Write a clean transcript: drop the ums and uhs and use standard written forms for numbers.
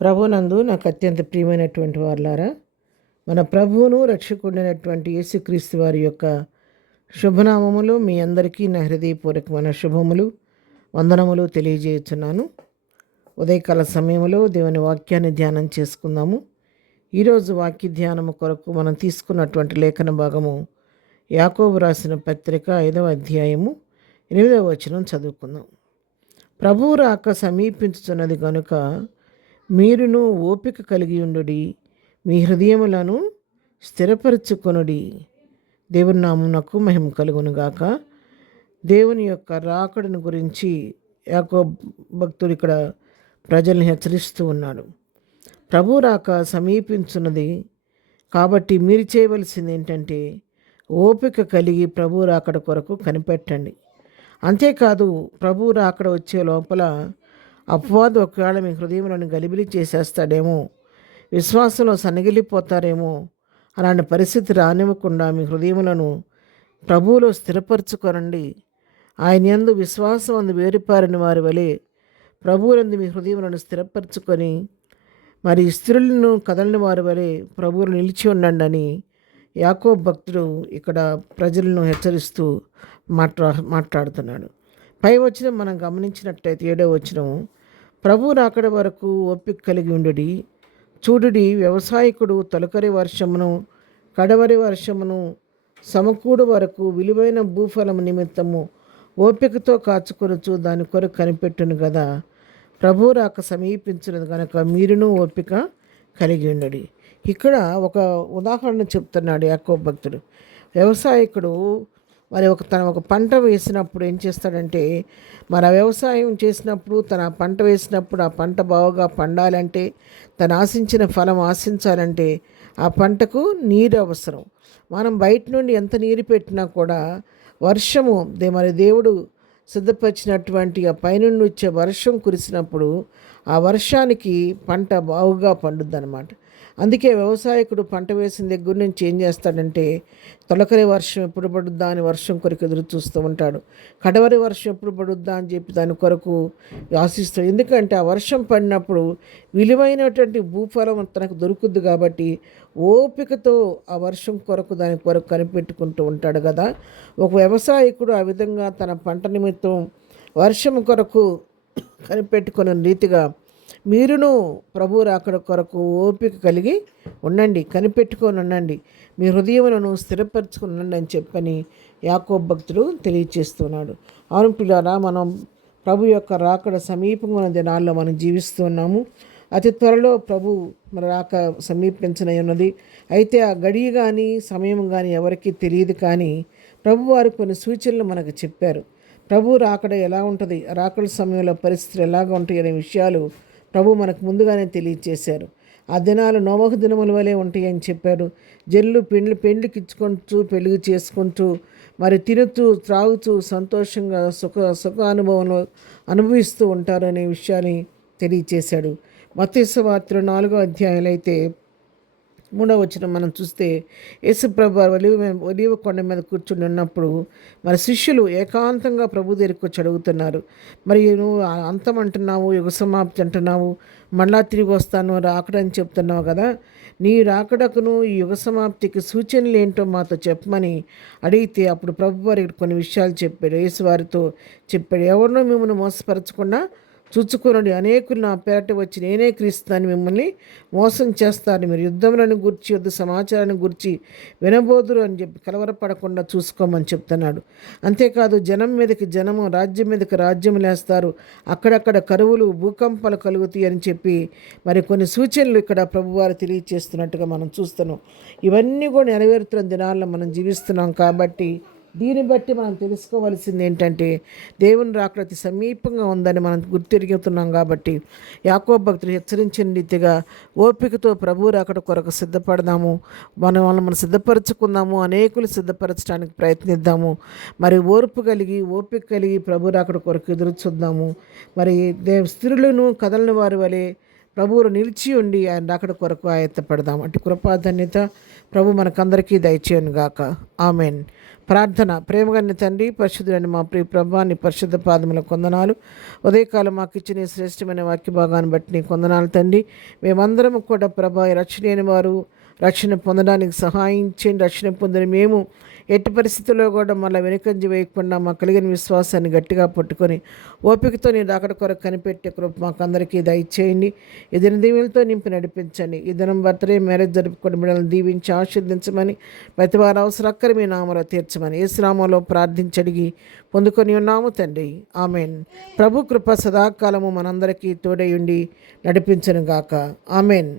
ప్రభునందు నాకు అత్యంత ప్రియమైనటువంటి వారులారా, మన ప్రభువును రక్షకుడైనటువంటి యేసుక్రీస్తు వారి యొక్క శుభనామములు మీ అందరికీ నా హృదయపూర్వకమైన శుభములు వందనములు తెలియజేస్తున్నాను. ఉదయకాల సమయంలో దేవుని వాక్యాన్ని ధ్యానం చేసుకుందాము. ఈరోజు వాక్య ధ్యానము కొరకు మనం తీసుకున్నటువంటి లేఖన భాగము యాకోబు రాసిన పత్రిక 5వ అధ్యాయము 8వ వచనం చదువుకుందాం. ప్రభువు రాక సమీపించుతున్నది కనుక మీరును ఓపిక కలిగి ఉండుడి, మీ హృదయములను స్థిరపరచుకొనుడి. దేవుని నామమునకు మహిమ కలుగునుగాక. దేవుని యొక్క రాకడను గురించి యాకోబు భక్తుడు ఇక్కడ ప్రజల్ని హెచ్చరిస్తూ ఉన్నాడు. ప్రభు రాక సమీపించున్నది కాబట్టి మీరు చేయవలసింది ఏంటంటే ఓపిక కలిగి ప్రభు రాకడ కొరకు కనిపెట్టండి. అంతేకాదు ప్రభు రాకడ వచ్చే లోపల అపవాదు ఒకవేళ మీ హృదయంలోని గలిబిలి చేసేస్తాడేమో, విశ్వాసంలో సన్నగిలిపోతారేమో, అలాంటి పరిస్థితి రానివ్వకుండా మీ హృదయములను ప్రభువులో స్థిరపరచుకోనండి. ఆయన యందు విశ్వాసం అందు వేరుపారిన వారి వలె ప్రభువులందు మీ హృదయములను స్థిరపరచుకొని మరి స్త్రీలను కదలని వారి వలె ప్రభువులు నిలిచి ఉండండి అని యాకోబు భక్తుడు ఇక్కడ ప్రజలను హెచ్చరిస్తూ మాట్లాడుతున్నాడు. పై వచనం మనం గమనించినట్లయితే 7వ వచనం, ప్రభు రాకడ వరకు ఓపిక కలిగి ఉండుడి. చూడుడి, వ్యవసాయకుడు తొలకరి వర్షమును కడవరి వర్షమును సమకూడు వరకు విలువైన భూఫలము నిమిత్తము ఓపికతో కాచుకొనుచు దాని కొరకు కనిపెట్టును కదా. ప్రభు రాక సమీపించినది కనుక మీరును ఓపిక కలిగి ఉండుడి. ఇక్కడ ఒక ఉదాహరణ చెప్తున్నాడు యాకోబు భక్తుడు. వ్యవసాయకుడు మరి తన ఒక పంట వేసినప్పుడు ఏం చేస్తాడంటే, మరి ఆ వ్యవసాయం చేసినప్పుడు తన పంట వేసినప్పుడు ఆ పంట బాగా పండాలంటే, తను ఆశించిన ఫలం ఆశించాలంటే ఆ పంటకు నీరు అవసరం. మనం బయట నుండి ఎంత నీరు పెట్టినా కూడా వర్షము మరి దేవుడు సిద్ధపరిచినటువంటి ఆ పైనుండి వచ్చే వర్షం కురిసినప్పుడు ఆ వర్షానికి పంట బాగుగా పండుద్ది అన్నమాట. అందుకే వ్యవసాయకుడు పంట వేసిన దగ్గర నుంచి ఏం చేస్తాడంటే, తొలకరి వర్షం ఎప్పుడు పడుద్దా అని వర్షం కొరకు ఎదురు చూస్తూ ఉంటాడు. కడవరి వర్షం ఎప్పుడు పడుద్దా అని చెప్పి దాని కొరకు ఆశిస్తాడు. ఎందుకంటే ఆ వర్షం పడినప్పుడు విలువైనటువంటి భూఫలం తనకు దొరుకుద్ది కాబట్టి ఓపికతో ఆ వర్షం కొరకు దాని కొరకు కనిపెట్టుకుంటూ ఉంటాడు కదా. ఒక వ్యవసాయకుడు ఆ విధంగా తన పంట నిమిత్తం వర్షం కొరకు కనిపెట్టుకునే రీతిగా మీరును ప్రభు రాకడ కొరకు ఓపిక కలిగి ఉండండి, కనిపెట్టుకొని ఉండండి, మీ హృదయములను స్థిరపరచుకుని ఉండండి అని చెప్పని యాకోబు భక్తుడు తెలియచేస్తున్నాడు. అవును పిల్లారా, మనం ప్రభు యొక్క రాకడ సమీపంగా ఉన్న దినాల్లో మనం జీవిస్తున్నాము. అతి త్వరలో ప్రభు మరి రాక సమీపించనై ఉన్నది. అయితే ఆ గడియ కానీ సమయం కానీ ఎవరికీ తెలియదు. కానీ ప్రభు వారు కొన్ని సూచనలు మనకు చెప్పారు. ప్రభు రాకడ ఎలా ఉంటుంది, రాకడ సమయంలో పరిస్థితులు ఎలాగ ఉంటాయి అనే విషయాలు ప్రభు మనకు ముందుగానే తెలియచేశారు. ఆ దినాలు నోవహు దినముల వలె ఉంటాయి అని చెప్పాడు. జల్లు పెండ్లికి ఇచ్చుకుంటూ పెళ్లి చేసుకుంటూ మరి తినుతూ త్రాగుతూ సంతోషంగా సుఖానుభవంలో అనుభవిస్తూ ఉంటారు అనే విషయాన్ని తెలియచేశాడు. మత్తయి సువార్త 4వ అధ్యాయంలో అయితే 3వ వచనం మనం చూస్తే, యేసుప్రభు ఒలీవ కొండ మీద కూర్చుని ఉన్నప్పుడు మరి శిష్యులు ఏకాంతంగా ప్రభు దగ్గరికి వచ్చి అడుగుతున్నారు. మరి నువ్వు అంతం అంటున్నావు, యుగ సమాప్తి అంటున్నావు, మళ్ళా తిరిగి వస్తాను రాకడని చెప్తున్నావు కదా. నీ రాకడకును ఈ యుగ సమాప్తికి సూచనలు ఏంటో మాతో చెప్పమని అడిగితే అప్పుడు ప్రభు వారికి కొన్ని విషయాలు చెప్పాడు. యేసు వారితో చెప్పాడు, ఎవరినో మిమ్మల్ని మోసపరచకుండా చూచుకొనండి. అనేకులు నా పేరట వచ్చి నేనే క్రీస్తుని మిమ్మల్ని మోసం చేస్తాను, మీరు యుద్ధములను గురించి యుద్ధ సమాచారాన్ని గురించి వినబోదురు అని చెప్పి కలవరపడకుండా చూసుకోమని చెప్తున్నాడు. అంతేకాదు జనం మీదకి జనము, రాజ్యం మీదకి రాజ్యం లేస్తారు, అక్కడక్కడ కరువులు భూకంపాలు కలుగుతాయి అని చెప్పి మరి కొన్ని సూచనలు ఇక్కడ ప్రభువారు తెలియచేస్తున్నట్టుగా మనం చూస్తున్నాం. ఇవన్నీ కూడా నెరవేరుతున్న దినాల్లో మనం జీవిస్తున్నాం. కాబట్టి దీన్ని బట్టి మనం తెలుసుకోవాల్సింది ఏంటంటే, దేవుని రాకడ అతి సమీపంగా ఉందని మనం గుర్తిరుగుతున్నాం. కాబట్టి యాకోబు భక్తులు హెచ్చరించిన రీతిగా ఓపికతో ప్రభు రాకడ కొరకు సిద్ధపడదాము, మనం సిద్ధపరచుకుందాము, అనేకులు సిద్ధపరచడానికి ప్రయత్నిద్దాము. మరి ఓపిక కలిగి ప్రభు రాకడ కొరకు ఎదురు చూద్దాము. మరి స్త్రీలను కదలని వారి వలె ప్రభువులు నిలిచి ఉండి ఆయన రాకడ కొరకు ఆయత్తపడదాం. అటు కృపాధన్యత ప్రభు మనకందరికీ దయచేయను గాక. ఆమెన్. ప్రార్థన. ప్రేమగన్న తండ్రి, పరిశుద్ధులని మా ప్రియ ప్రభా, నీ పరిశుద్ధ పాదముల కొందనాలు. ఉదయకాలం మాకు ఇచ్చిన ఈ శ్రేష్టమైన వాక్య భాగాన్ని బట్టి నీ కొందనాలు తండ్రి. మేమందరం కూడా ప్రభా రక్షణ వారు రక్షణ పొందడానికి సహాయం చేయండి. రక్షణ పొందిన మేము ఎట్టి పరిస్థితుల్లో కూడా మళ్ళీ వెనుకంజ వేయకుండా మాకు కలిగిన విశ్వాసాన్ని గట్టిగా పట్టుకొని ఓపికతో నీ రాకడ కొరకు కనిపెట్టే కృప మాకు అందరికీ దయచేయండి. ఈ దిన దీవులతో నింపి నడిపించండి. ఈ దినం బర్త్డే మ్యారేజ్ జరుపుకుని బిడ్డలను దీవించి ఆశీర్దించమని, ప్రతి వారి అవసరం అక్కరి మీ నామలో తీర్చమని యేసు నామములో ప్రార్థించడిగి పొందుకొని ఉన్నాము తండ్రి. ఆమెన్. ప్రభు కృప సదాకాలము మనందరికీ తోడయుండి నడిపించను గాక. ఆమెన్.